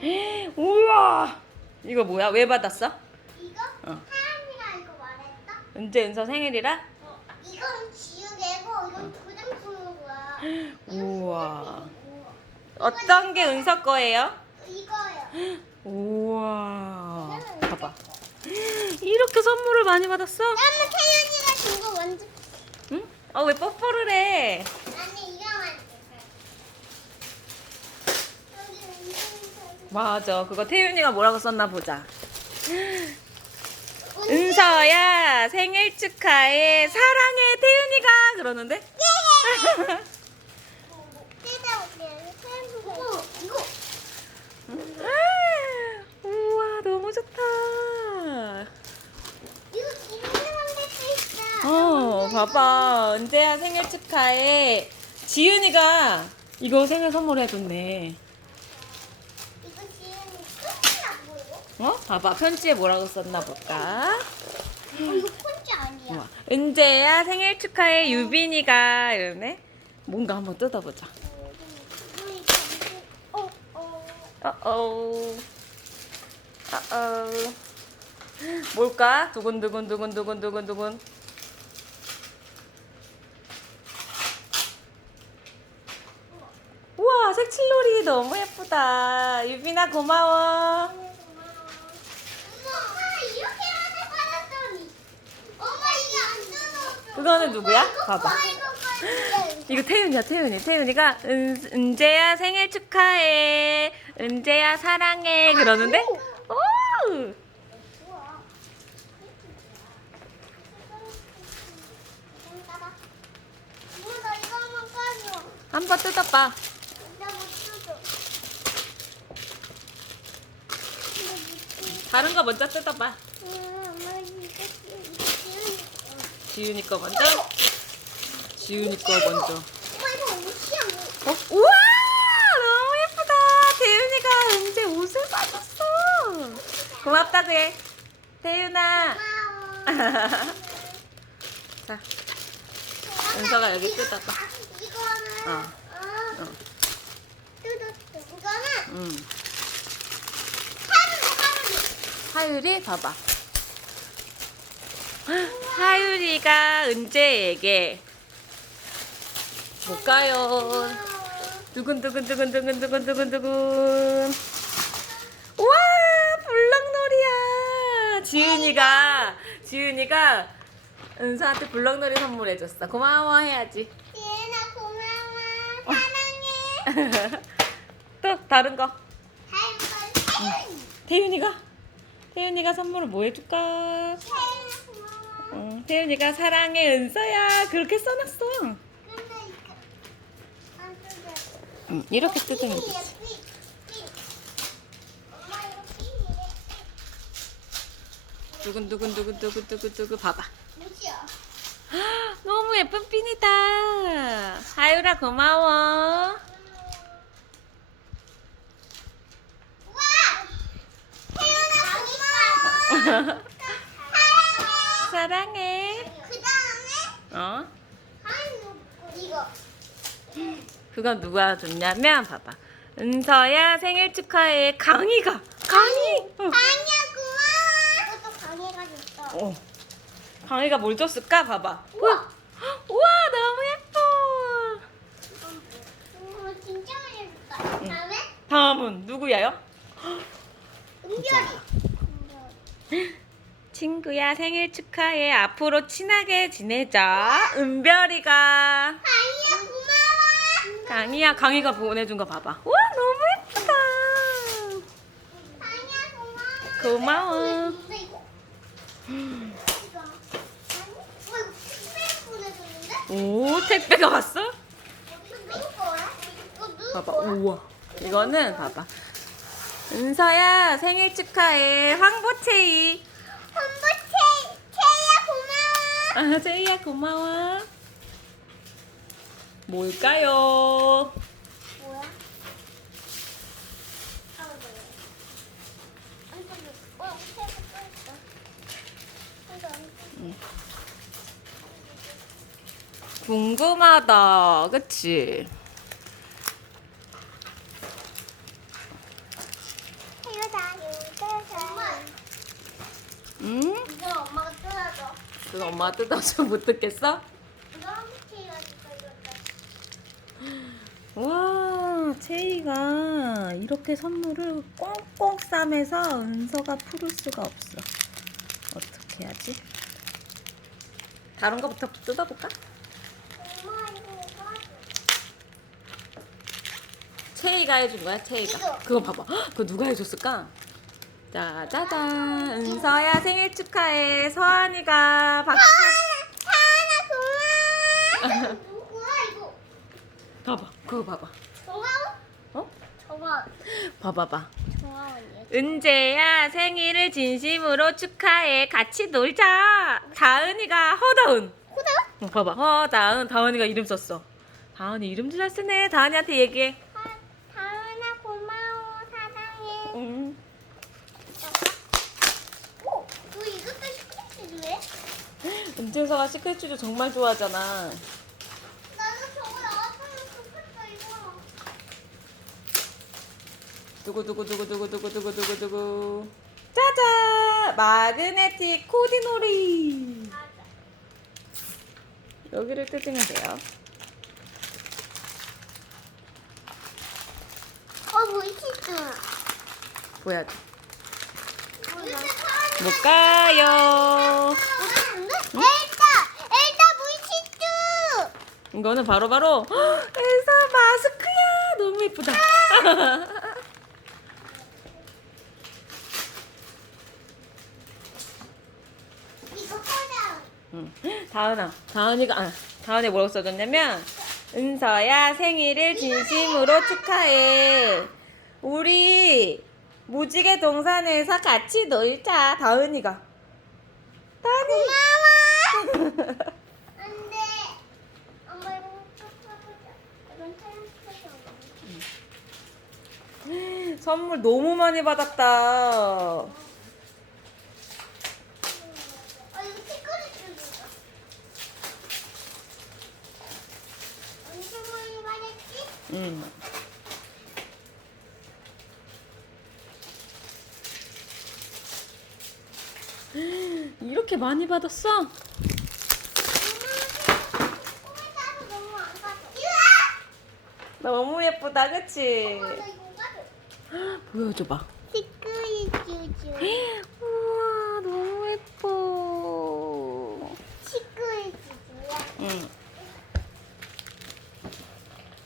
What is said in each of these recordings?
우와 이거 뭐야 왜 받았어? 이거 어. 하연이가 이거 말했다. 은재 은서 생일이라? 어, 이건 지우개고 이건 도장 쓰는 거야. 우와 어떤 게 은서 거예요? 이거요. 우와 봐봐 이렇게 선물을 많이 받았어? 한번 태연이가 준거 먼저. 응? 아 왜 뽀뽀를 해? 아니 이거 먼저. 여기 은근히 맞아. 그거 태윤이가 뭐라고 썼나 보자. 은서. 은서야 생일 축하해. 사랑해 태윤이가. 그러는데? 어, 이거 우와 너무 좋다. 어 봐봐. 은재야 생일 축하해. 지윤이가 이거 생일 선물 해줬네 이거 지금 끝이라고 이거? 어? 봐봐 편지에 뭐라고 썼나 볼까? 어, 이거 폰지 아니야. 우와. 은재야 생일 축하해 유빈이가. 이러네. 뭔가 한번 뜯어보자. 어, 어. 어어. 어어. 뭘까? 두근두근 두근두근 두근두근. 우와 색칠놀이 너무 예쁘다. 유빈아 고마워 엄마 이렇게 하나 받았더니 엄마 이게 안 뜯어. 그거는 누구야? 봐봐. 이거 태윤이야 태윤이. 태윤이가 은, 은재야 생일 축하해. 은재야 사랑해. 그러는데? 오! 한번 뜯어봐. 다른 거 먼저 뜯어봐. 음, 엄마 이거 지윤이 거 먼저 지윤이 거 먼저 엄마 이거 옷이야 뭐? 어? 우와 너무 예쁘다 태윤이가 은재 옷을 사줬어 고맙다 그래 고마워. 자 은서가 여기 뜯어봐 이거는 어. 어. 어. 뜯었어. 이거는 음. 하루도 하율이 봐봐. 하율이가 은재에게 뭘까요? 하루. 두근두근두근두근두근두근두근. 우와 블럭놀이야. 지은이가 지은이가 은서한테 블럭놀이 선물해줬어. 고마워 해야지. 지은아 고마워. 사랑해. 또 다른 거. 할머니. 태윤이가 태윤이가 선물을 뭐 해줄까? 태연아 어, 태윤이가 사랑해 은서야 그렇게 써놨어. 응, 이렇게 뜯으면 되지. 이거 핀이래. 두근두근두근두근두근두근 봐봐. 너무 예쁜 핀이다. 하율아 고마워. 우와! 태연아 고마워. 사랑해. 그 다음에 어? 이거. 그건 누가 줬냐면 봐봐. 은서야 생일 축하해. 강희. 응. 아니야 고마워. 이것도 강해가 줬어. 어. 강희가 뭘 줬을까? 봐봐. 우와. 우와 너무 예뻐. 이거 진짜 많이 줬다. 다음에 다음은 누구야요? 은별이. 친구야 생일 축하해. 앞으로 친하게 지내자. 은별이가. 아니야 고마워. 강희야, 강희가 보내준 거 봐봐. 와, 너무 예쁘다. 아니야 고마워. 고마워. 오, 택배가 왔어? 봐봐? 우와. 이거는 봐봐. 은서야, 생일 축하해. 황보채이. 한보 채 채야 고마워. 아, 제이야, 고마워. 뭘까요? 뭐야? 아, 뭐야? 안 뜯었어. 어. 이거 안. 궁금하다. 그치? 응? 이거 엄마가 뜯어줘. 그거 엄마가 뜯어서 못 듣겠어? 와, 채이가 이렇게 선물을 꽁꽁 싸매서 은서가 풀을 수가 없어. 어떻게 하지? 다른 거부터 뜯어볼까? 엄마 이거 가져. 채이가 해준 거야. 이거. 그거 봐봐. 헉, 그거 누가 해줬을까? 자, 짜잔. 은서야 생일 축하해. 서한이가 박수. 하나 고마워. 누구야 이거? 봐봐, 그거 봐봐. 정하원? 어? 정하원. 봐봐봐. 정하원이야. 은재야 생일을 진심으로 축하해. 같이 놀자. 다은이가 허다은. 호다? 어, 봐봐. 허다은. 다은이가 이름 썼어. 다은이 이름도 잘 쓰네. 다은이한테 얘기해. 다은아 고마워 사랑해. 응. 오, 너 이것도 시크릿이래? 은재서가 시크릿 주주 정말 좋아하잖아. 나도 저거 나왔으면 좋겠어 이거. 두구 두구 두구 두구 두구 두구 두구. 짜잔! 마그네틱 코디놀이. 맞아. 여기를 뜯으면 돼요. 어, 물티슈. 보여줘. 몰라. 못 가요. 엘사! 엘사 물티슈! 이거는 바로바로 헉, 엘사 마스크야. 너무 예쁘다. 이거 포장. 응. 다은아, 다은이가 아, 다은이 뭐라고 써줬냐면 은서야 생일을 진심으로 축하해. 우리 무지개 동산에서 같이 놀자. 다은이가. 다은이. 고마워! 안 돼. 엄마 이거 쫓아보자. 이건 촬영 선물 너무 많이 받았다. 어, 이거 시크릿 주자. 엄청 많이 받았지? 응. 이렇게 많이 받았어? 엄마, 너무 안 가져. 너무 예쁘다, 그치? 엄마, 나 이거 가져. 보여줘봐. 시크릿 주주. 우와, 너무 예뻐. 시크릿 주주야. 응.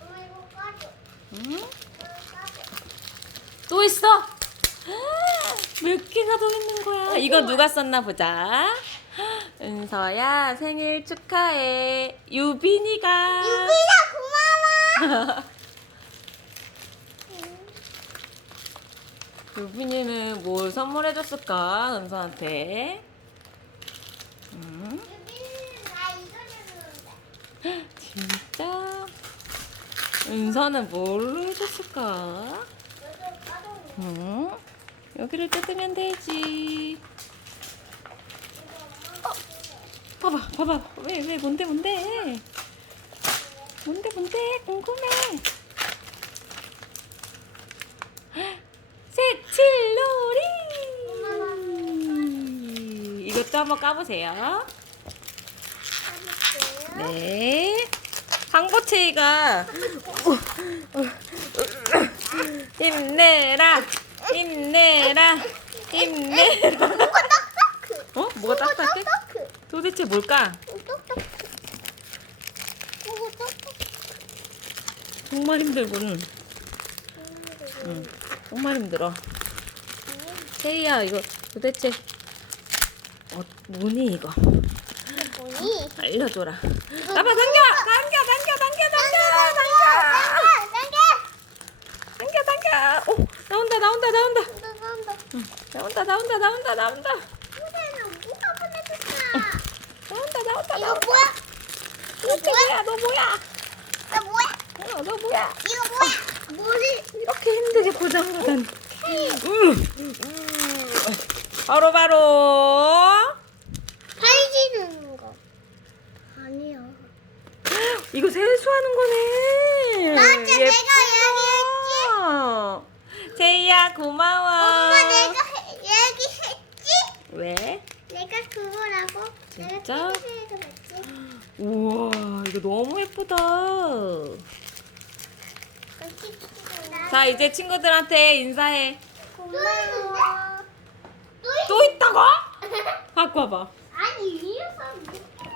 엄마 이거 가져. 응? 이거. 또 있어? 몇 개가 더 있는 거야? 이거 누가 썼나 보자. 은서야 생일 축하해. 유빈이가. 유빈아 고마워. 유빈이는 뭘 선물해줬을까? 은서한테. 응? 유빈이는 나 이거 줬는데. 진짜? 은서는 뭘로 해줬을까? 응? 여기를 뜯으면 되지. 어? 봐봐, 봐봐. 왜, 왜, 뭔데, 뭔데? 뭔데, 뭔데? 궁금해. 색칠놀이! 이것도 한번 까보세요. 네. 황보채이가 힘내라, 힘내라, 힘내라. 어? 뭐가 딱딱해? 도대체 뭘까? 딱딱해. 정말 힘들군. 응, 정말 힘들어. 채이야, 이거 도대체 어, 무늬 이거? 뭐니? 알려줘라. 아빠 당겨, 당겨, 당겨, 당겨, 당겨, 당겨, 당겨, 당겨. 오, 나온다, 나온다, 나온다. 나온다, 나온다, 나온다, 나온다. 나온다, 나온다, 나온다. 뭐야? 이거 뭐야? 너 뭐야? 나 뭐야? 어, 너 뭐야? 이거 뭐야? 뭐를 이렇게 힘들게 고장을 한. 음, 음. 음. 바로 바로. 이거 세수하는 거네. 맞아, 내가 예뻐. 제이야 고마워. 엄마 내가 해- 얘기했지? 왜? 내가 그거라고. 진짜? 내가 TV에서 봤지. 우와 이거 너무 예쁘다. 자자 이제 친구들한테 인사해. 고마워. 또 있다고? 갖고 와봐. 아니 거야.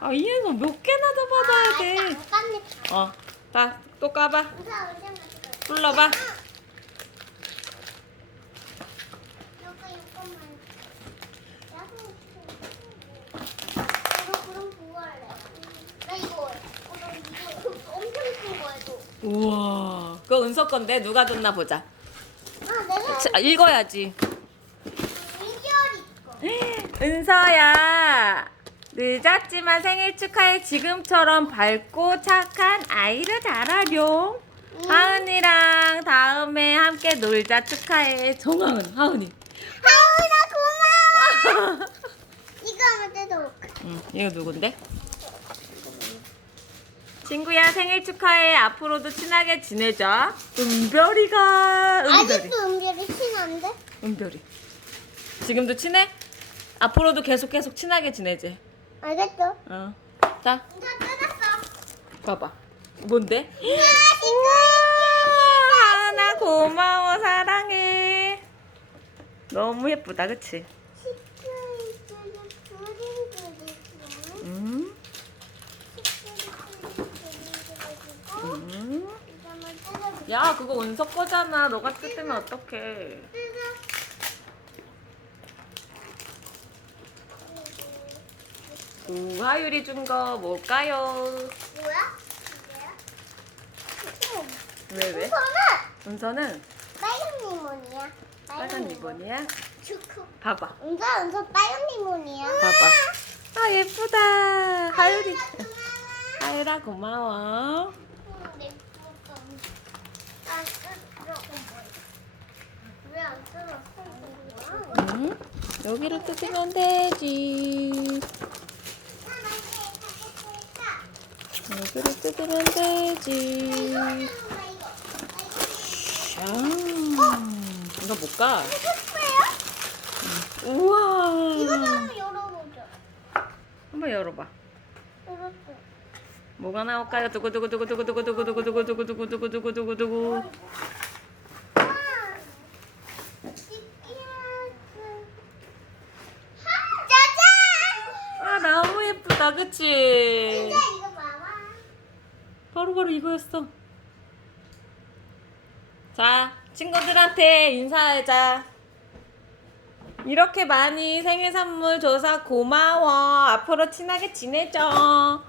아 이해서 몇 개나 더 받아야 돼. 잠깐 내 어, 자또 까봐. 우선? 불러봐. 이거 이거만. 나도 이거 그럼 그거 할래. 나 이거. 어, 나 이거 엄청 큰 거야 또. 우와. 그거 은서 건데 누가 줬나 보자. 아 내가 자, 읽어야지. 미디어리 거. 은서야. 늦었지만 생일 축하해. 지금처럼 밝고 착한 아이를 자라렴. 하은이랑 다음에 함께 놀자 축하해. 정하은, 하은이. 하은아 고마워. 이거 한번 뜯어볼까? 응, 이거 누군데? 친구야 생일 축하해. 앞으로도 친하게 지내자. 은별이가. 은별이. 아직도 은별이 친한데? 은별이. 지금도 친해? 앞으로도 계속 계속 친하게 지내지. 알겠어. 어. 자, 다 뜯었어. 봐봐. 뭔데? 하나 고마워 사랑해. 너무 예쁘다, 그치? 음, 음. 야, 그거 은석 거잖아. 너가 뜯으면 어떡해. 오, 하율이 준 거 뭘까요? 뭐야? 왜, 왜? 저는 은서는 빨간 리본이야. 빨간 리본이야? 주크. 봐봐. 은서 은서 빨간 리본이야. 봐봐. 아, 예쁘다. 하율이. 하율아, 고마워. 내 뚜껑. 안 뜯어. 왜안 뜯었어? 응? 여기를 뜯으면 되지. 여기를 뜯으면 되지. 샤. 이거 볼까? 우와. 이거 한번 열어보자. 한번 열어봐. 열었어. 뭐가 나올까요? 두구두구두구두구두구두구두구두구두구두구두구두구두구. 짜잔! 아 너무 예쁘다, 그치? 진짜 이거 봐봐. 바로 바로 이거였어. 자, 친구들한테 인사하자. 이렇게 많이 생일 선물 줘서 고마워. 앞으로 친하게 지내자.